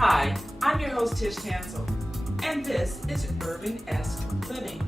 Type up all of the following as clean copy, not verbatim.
Hi, I'm your host Tish Tansil, and this is URBANesque Living.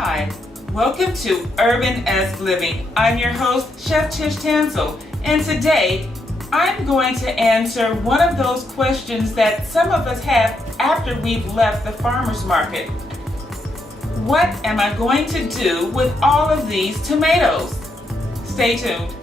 Hi, welcome to URBANesque Living. I'm your host, Chef Tish Tansil, and today I'm going to answer one of those questions that some of us have after we've left the farmer's market. What am I going to do with all of these tomatoes? Stay tuned.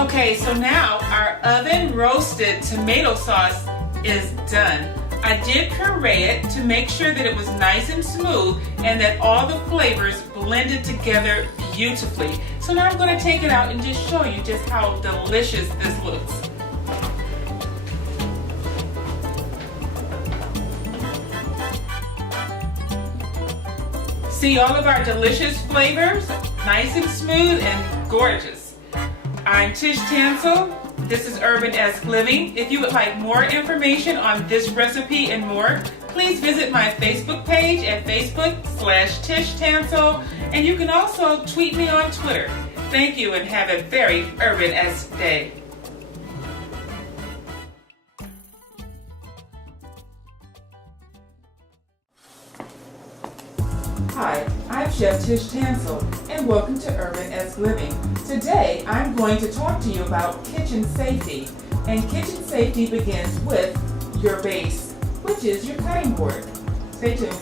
Okay, so now our oven roasted tomato sauce is done. I did puree it to make sure that it was nice and smooth and that all the flavors blended together beautifully. So now I'm going to take it out and just show you just how delicious this looks. See all of our delicious flavors, nice and smooth and gorgeous. I'm Tish Tansil. This is URBANesque Living. If you would like more information on this recipe and more, please visit my Facebook page at Facebook/Tish Tansil, and you can also tweet me on Twitter. Thank you and have a very URBANesque day. Hi, I'm Chef Tish Tansil, and welcome to URBANesque Living. Today, I'm going to talk to you about kitchen safety. And kitchen safety begins with your base, which is your cutting board. Stay tuned.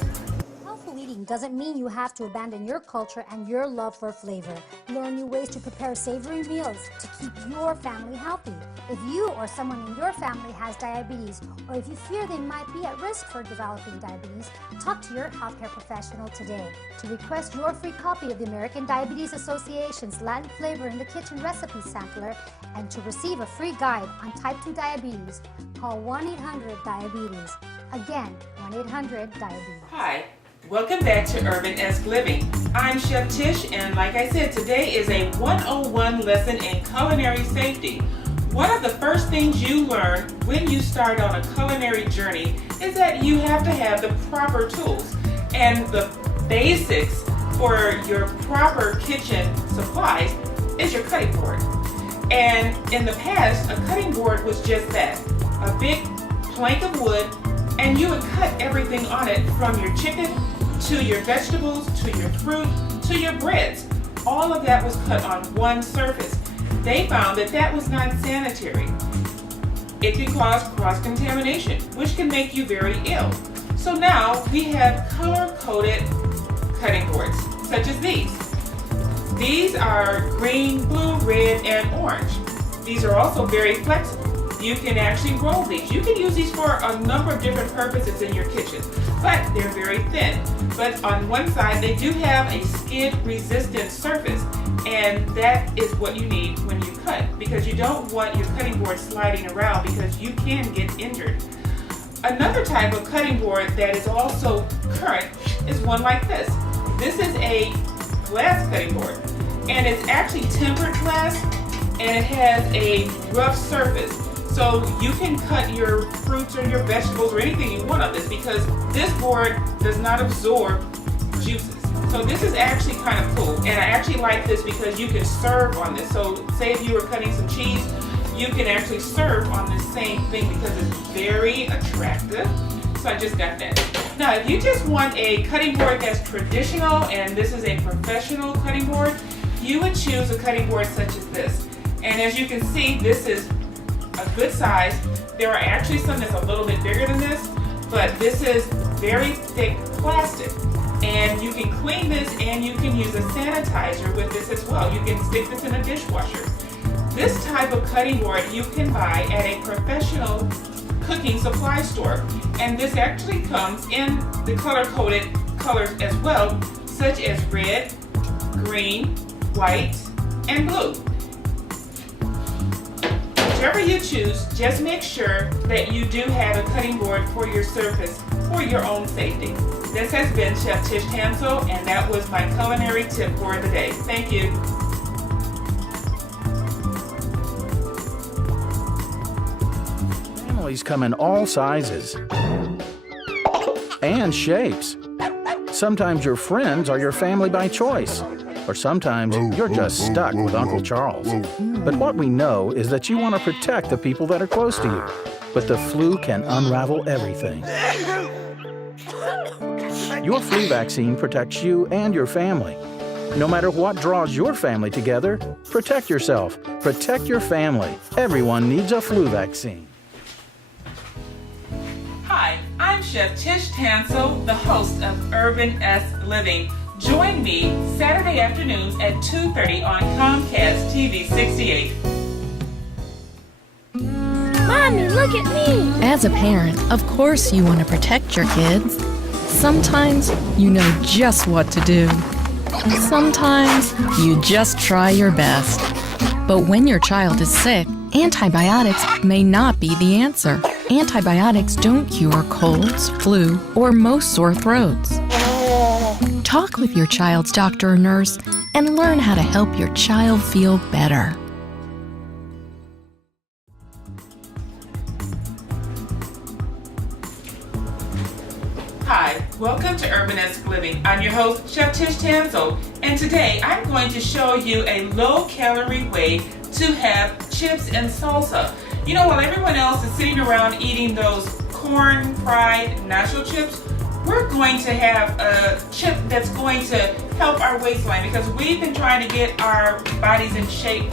Healthful eating doesn't mean you have to abandon your culture and your love for flavor. Learn new ways to prepare savory meals to keep your family healthy. If you or someone in your family has diabetes, or if you fear they might be at risk for developing diabetes, talk to your healthcare professional today. To request your free copy of the American Diabetes Association's Latin Flavor in the Kitchen Recipe Sampler and to receive a free guide on type 2 diabetes, call 1-800-DIABETES. Again, 1-800-DIABETES. Hi, welcome back to URBANesque Living. I'm Chef Tish, and like I said, today is a 101 lesson in culinary safety. One of the first things you learn when you start on a culinary journey is that you have to have the proper tools. And the basics for your proper kitchen supplies is your cutting board. And in the past, a cutting board was just that, a big plank of wood, and you would cut everything on it from your chicken to your vegetables to your fruit to your breads. All of that was cut on one surface. They found that that was not sanitary. It can cause cross-contamination, which can make you very ill. So now we have color-coded cutting boards, such as these. These are green, blue, red, and orange. These are also very flexible. You can actually roll these. You can use these for a number of different purposes in your kitchen, but they're very thin. But on one side, they do have a skid-resistant surface, and that is what you need when you cut, because you don't want your cutting board sliding around because you can get injured. Another type of cutting board that is also current is one like this. This is a glass cutting board, and it's actually tempered glass, and it has a rough surface. So you can cut your fruits or your vegetables or anything you want on this, because this board does not absorb juices. So this is actually kind of cool, and I actually like this because you can serve on this. So say if you were cutting some cheese, you can actually serve on this same thing because it's very attractive. So I just got that. Now if you just want a cutting board that's traditional and this is a professional cutting board, you would choose a cutting board such as this. And as you can see, this is a good size. There are actually some that's a little bit bigger than this, but this is very thick plastic. And you can clean this and you can use a sanitizer with this as well. You can stick this in a dishwasher. This type of cutting board you can buy at a professional cooking supply store. And this actually comes in the color-coded colors as well, such as red, green, white, and blue. Whichever you choose, just make sure that you do have a cutting board for your surface for your own safety. This has been Chef Tish Tansil, and that was my culinary tip for the day. Thank you. Families come in all sizes and shapes. Sometimes your friends are your family by choice, or sometimes you're just stuck with Uncle Charles. But what we know is that you want to protect the people that are close to you. But the flu can unravel everything. Your flu vaccine protects you and your family. No matter what draws your family together, protect yourself, protect your family. Everyone needs a flu vaccine. Hi, I'm Chef Tish Tansil, the host of URBANesque Living. Join me Saturday afternoons at 2:30 on Comcast TV 68. Mommy, look at me! As a parent, of course you want to protect your kids. Sometimes you know just what to do. Sometimes you just try your best. But when your child is sick, antibiotics may not be the answer. Antibiotics don't cure colds, flu, or most sore throats. Talk with your child's doctor or nurse and learn how to help your child feel better. Hi, welcome to URBANesque Living. I'm your host, Chef Tish Tansil, and today I'm going to show you a low-calorie way to have chips and salsa. You know, while everyone else is sitting around eating those corn-fried nacho chips, we're going to have a chip that's going to help our waistline because we've been trying to get our bodies in shape,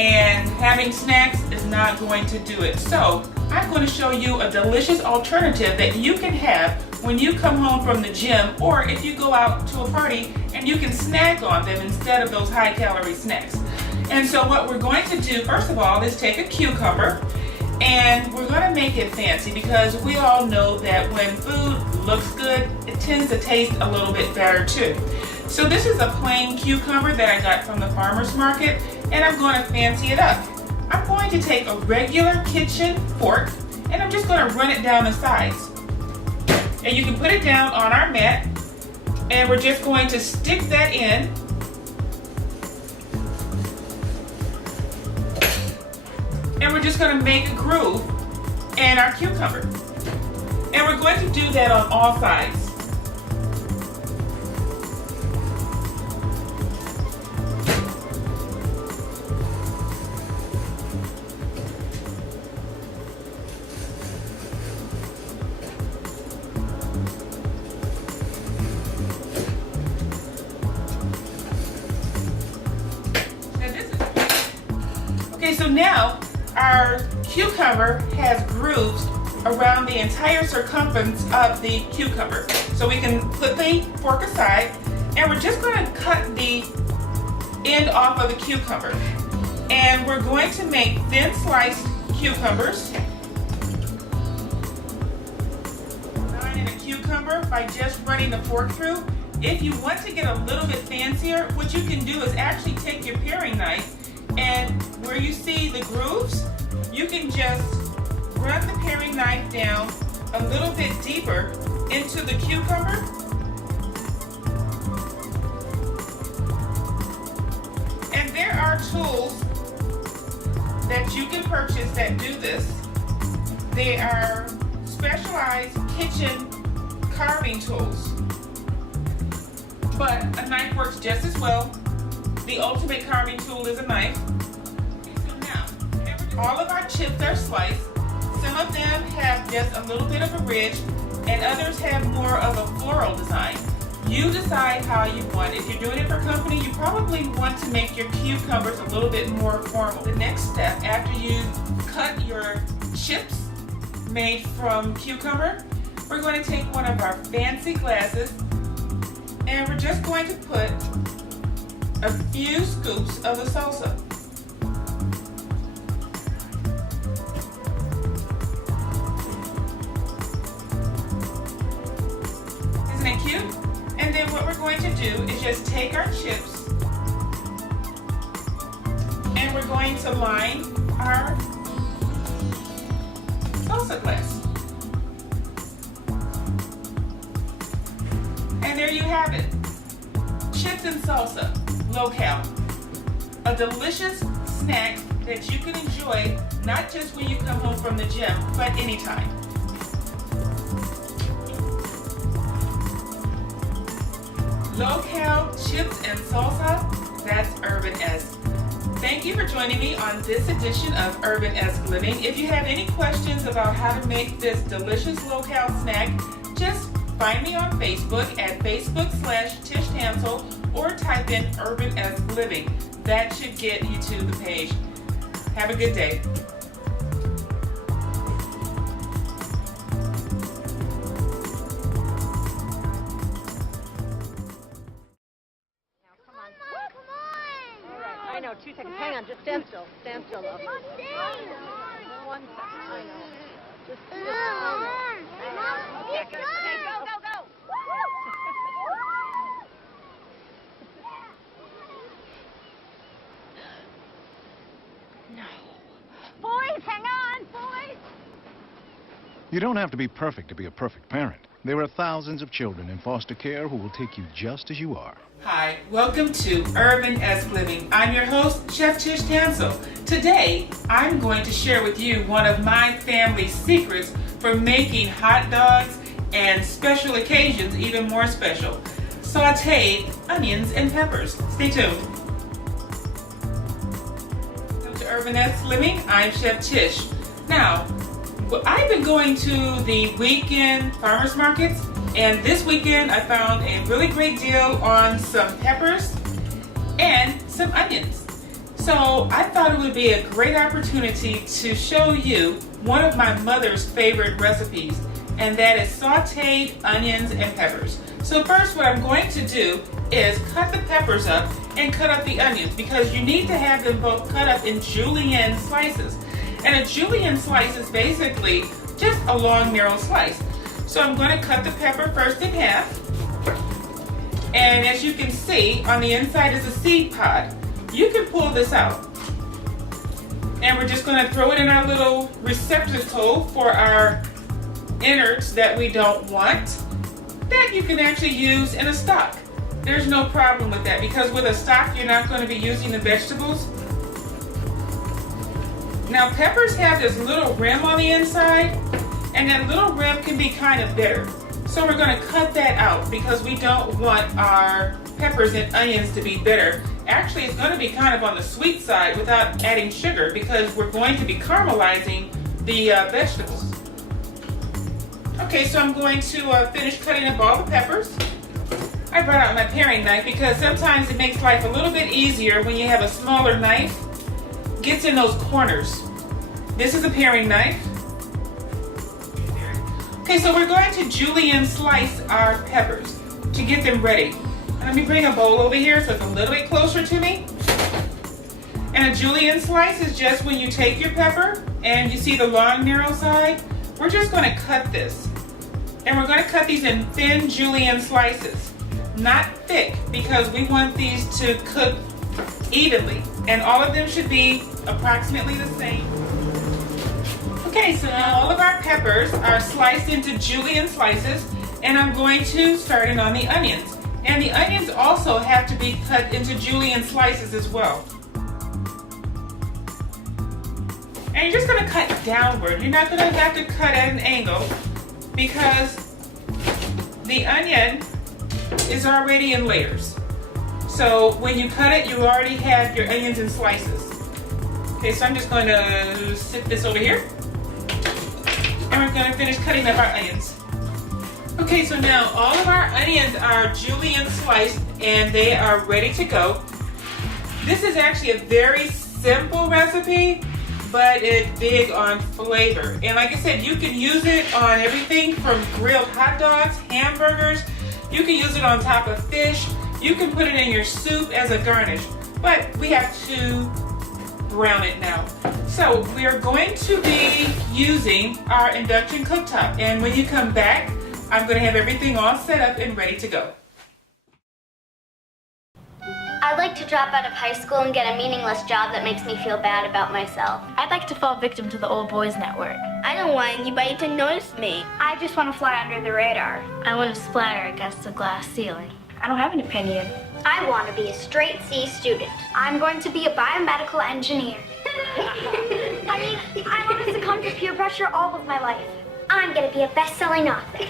and having snacks is not going to do it. So I'm going to show you a delicious alternative that you can have when you come home from the gym, or if you go out to a party and you can snack on them instead of those high-calorie snacks. And so what we're going to do, first of all, is take a cucumber, and we're going to make it fancy because we all know that when food looks good, it tends to taste a little bit better too. So this is a plain cucumber that I got from the farmer's market, and I'm going to fancy it up. I'm going to take a regular kitchen fork, and I'm just going to run it down the sides. And you can put it down on our mat, and we're just going to stick that in. And we're just going to make a groove in our cucumber. And we're going to do that on all sides. Okay, so now our cucumber has grooves around the entire circumference of the cucumber. So we can put the fork aside, and we're just going to cut the end off of the cucumber. And we're going to make thin sliced cucumbers. Design in a cucumber by just running the fork through. If you want to get a little bit fancier, what you can do is actually take your paring knife, and where you see the grooves, you can just run the paring knife down a little bit deeper into the cucumber. And there are tools that you can purchase that do this. They are specialized kitchen carving tools. But a knife works just as well. The ultimate carving tool is a knife. So now, all of our chips are sliced. Some of them have just a little bit of a ridge, and others have more of a floral design. You decide how you want. If you're doing it for company, you probably want to make your cucumbers a little bit more formal. The next step, after you cut your chips made from cucumber, we're going to take one of our fancy glasses, and we're just going to put a few scoops of the salsa. Isn't it cute? And then what we're going to do is just take our chips, and we're going to line our salsa glass. And there you have it. Chips and salsa, low-cal. A delicious snack that you can enjoy not just when you come home from the gym, but anytime. Low-cal chips and salsa, that's URBANesque. Thank you for joining me on this edition of URBANesque Living. If you have any questions about how to make this delicious low-cal snack, just find me on Facebook at Facebook/Tish Tansil, or type in URBANesque Living. That should get you to the page. Have a good day. I know, 2 seconds. Hang on, just stand still. Stand still, love. 1 second. I know. Just okay, go. No. Boys, hang on, boys. You don't have to be perfect to be a perfect parent. There are thousands of children in foster care who will take you just as you are. Hi, welcome to URBANesque Living. I'm your host, Chef Tish Tansil. Today, I'm going to share with you one of my family's secrets for making hot dogs and special occasions even more special. Sauteed onions and peppers. Stay tuned. Welcome to URBANesque Living. I'm Chef Tish. Now, I've been going to the weekend farmers markets, and this weekend I found a really great deal on some peppers and some onions. So I thought it would be a great opportunity to show you one of my mother's favorite recipes, and that is sauteed onions and peppers. So first what I'm going to do is cut the peppers up and cut up the onions, because you need to have them both cut up in julienne slices. And a julienne slice is basically just a long, narrow slice. So I'm going to cut the pepper first in half. And as you can see, on the inside is a seed pod. You can pull this out. And we're just going to throw it in our little receptacle for our innards that we don't want, that you can actually use in a stock. There's no problem with that, because with a stock you're not going to be using the vegetables. Now peppers have this little rim on the inside, and that little rim can be kind of bitter. So we're going to cut that out, because we don't want our peppers and onions to be bitter. Actually, it's going to be kind of on the sweet side without adding sugar, because we're going to be caramelizing the vegetables. Okay, so I'm going to finish cutting up all the peppers. I brought out my paring knife because sometimes it makes life a little bit easier when you have a smaller knife. Gets in those corners. This is a paring knife. Okay, so we're going to julienne slice our peppers to get them ready. And let me bring a bowl over here so it's a little bit closer to me. And a julienne slice is just when you take your pepper and you see the long, narrow side. We're just going to cut this. And we're going to cut these in thin julienne slices. Not thick, because we want these to cook evenly. And all of them should be approximately the same. Okay, so now all of our peppers are sliced into julienne slices, and I'm going to start in on the onions. And the onions also have to be cut into julienne slices as well. And you're just going to cut downward. You're not going to have to cut at an angle, because the onion is already in layers. So when you cut it, you already have your onions in slices. Okay, so I'm just going to sit this over here. And we're going to finish cutting up our onions. Okay, so now all of our onions are julienne sliced and they are ready to go. This is actually a very simple recipe, but it's big on flavor. And like I said, you can use it on everything from grilled hot dogs, hamburgers. You can use it on top of fish. You can put it in your soup as a garnish, but we have to brown it now. So we are going to be using our induction cooktop, and when you come back, I'm going to have everything all set up and ready to go. I'd like to drop out of high school and get a meaningless job that makes me feel bad about myself. I'd like to fall victim to the old boys network. I don't want anybody to notice me. I just want to fly under the radar. I want to splatter against the glass ceiling. I don't have an opinion. I want to be a straight C student. I'm going to be a biomedical engineer. I want to succumb to peer pressure all of my life. I'm going to be a best-selling author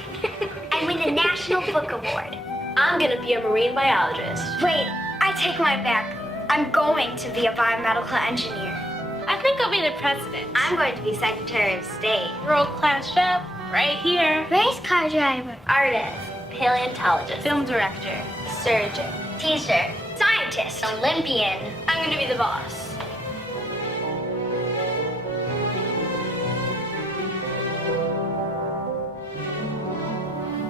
and win a National Book Award. I'm going to be a marine biologist. Wait, I take my back. I'm going to be a biomedical engineer. I think I'll be the president. I'm going to be Secretary of State. World-class chef, right here. Race car driver. Artist. Paleontologist. Film director. Surgeon. Teacher. Scientist. Olympian. I'm going to be the boss.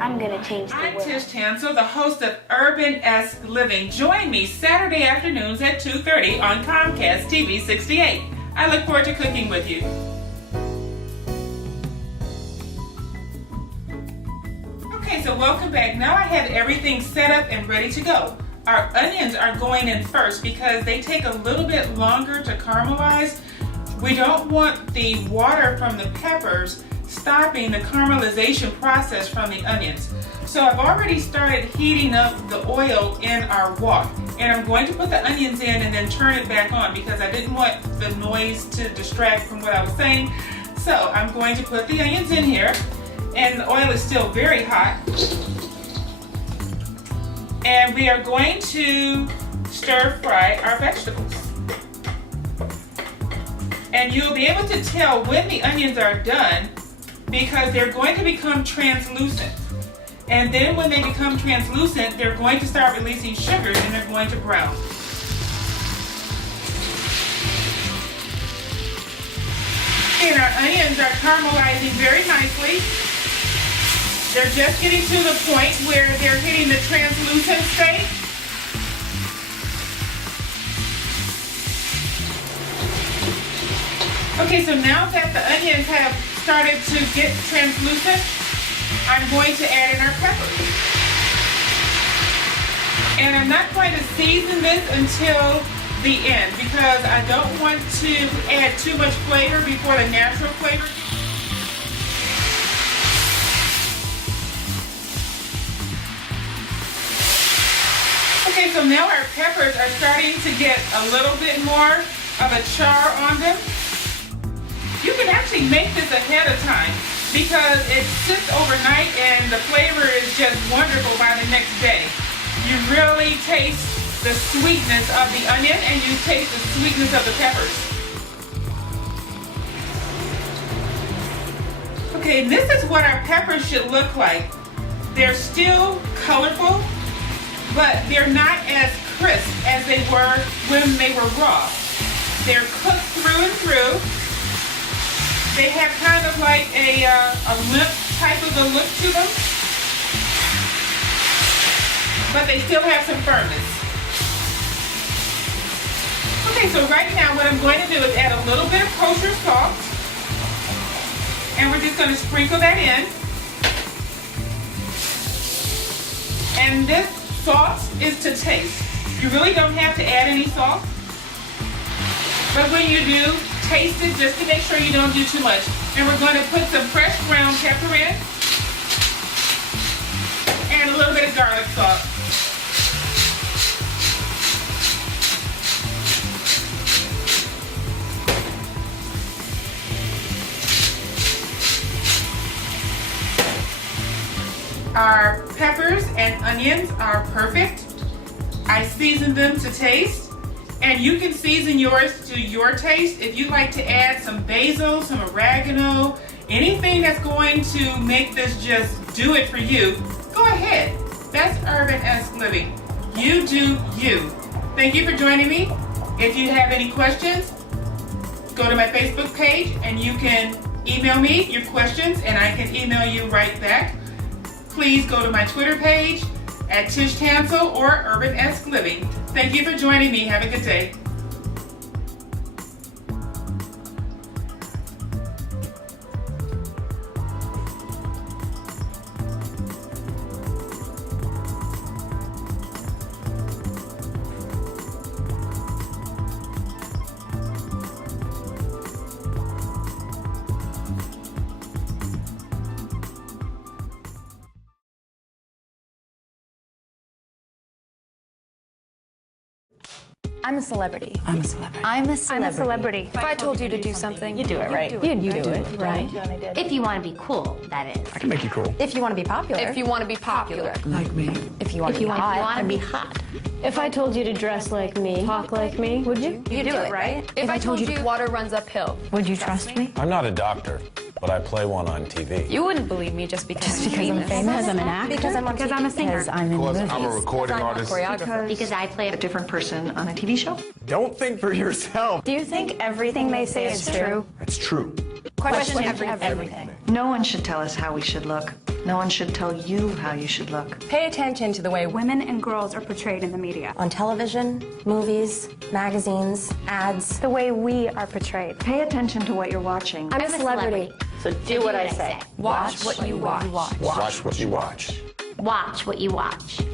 I'm gonna change the I'm world. Tish Tansil, the host of URBANesque Living. Join me Saturday afternoons at 2:30 on Comcast TV 68. I look forward to cooking with you. welcome back. Now I have everything set up and ready to go. Our onions are going in first because they take a little bit longer to caramelize. We don't want the water from the peppers stopping the caramelization process from the onions. So I've already started heating up the oil in our wok, and I'm going to put the onions in and then turn it back on because I didn't want the noise to distract from what I was saying. So I'm going to put the onions in here, and the oil is still very hot. And we are going to stir fry our vegetables. And you'll be able to tell when the onions are done because they're going to become translucent. And then when they become translucent, they're going to start releasing sugars and they're going to brown. And our onions are caramelizing very nicely. They're just getting to the point where they're hitting the translucent state. Okay, so now that the onions have started to get translucent, I'm going to add in our peppers. And I'm not going to season this until the end because I don't want to add too much flavor before the natural flavor. Okay, so now our peppers are starting to get a little bit more of a char on them. You can actually make this ahead of time because it sits overnight and the flavor is just wonderful by the next day. You really taste the sweetness of the onion and you taste the sweetness of the peppers. Okay, and this is what our peppers should look like. They're still colorful, but they're not as crisp as they were when they were raw. They're cooked through and through. They have kind of like a limp type of a look to them, but they still have some firmness. Okay, so right now what I'm going to do is add a little bit of kosher salt, and we're just going to sprinkle that in. And this salt is to taste. You really don't have to add any salt, but when you do, taste it just to make sure you don't do too much. And we're going to put some fresh ground pepper in and a little bit of garlic salt. Our peppers and onions are perfect. I seasoned them to taste. And you can season yours to your taste. If you like to add some basil, some oregano, anything that's going to make this just do it for you, go ahead. That's URBANesque Living. You do you. Thank you for joining me. If you have any questions, go to my Facebook page and you can email me your questions and I can email you right back. Please go to my Twitter page at Tish Tansil or URBANesque Living. Thank you for joining me. Have a good day. I'm a celebrity. I'm a celebrity. I'm a celebrity. I'm a celebrity. If I told you to do something, You do it, right? You do it, right? If you want to be cool, that is. I can make you cool. If you want to be popular. If you want to be popular. Like me. If you want to be hot. to be hot. If I told you to dress like me, talk like me, would you? You do it, right? If I told you water runs uphill, Would you trust me? I'm not a doctor, but I play one on TV. you wouldn't believe me just because I'm famous. Because I'm an actor. Because I'm on Because TV. I'm a singer. Because I'm in Because movies. I'm a recording artist. choreographer. Because I play a different person on a TV show. Don't think for yourself. Do you think everything they say is true? It's true. Question everything. No one should tell us how we should look. No one should tell you how you should look. Pay attention to the way Women and girls are portrayed in the media. On television, movies, magazines, ads. The way we are portrayed. Pay attention to what you're watching. I'm a celebrity. So do what I say. watch what you watch. Watch what you watch. Watch what you watch.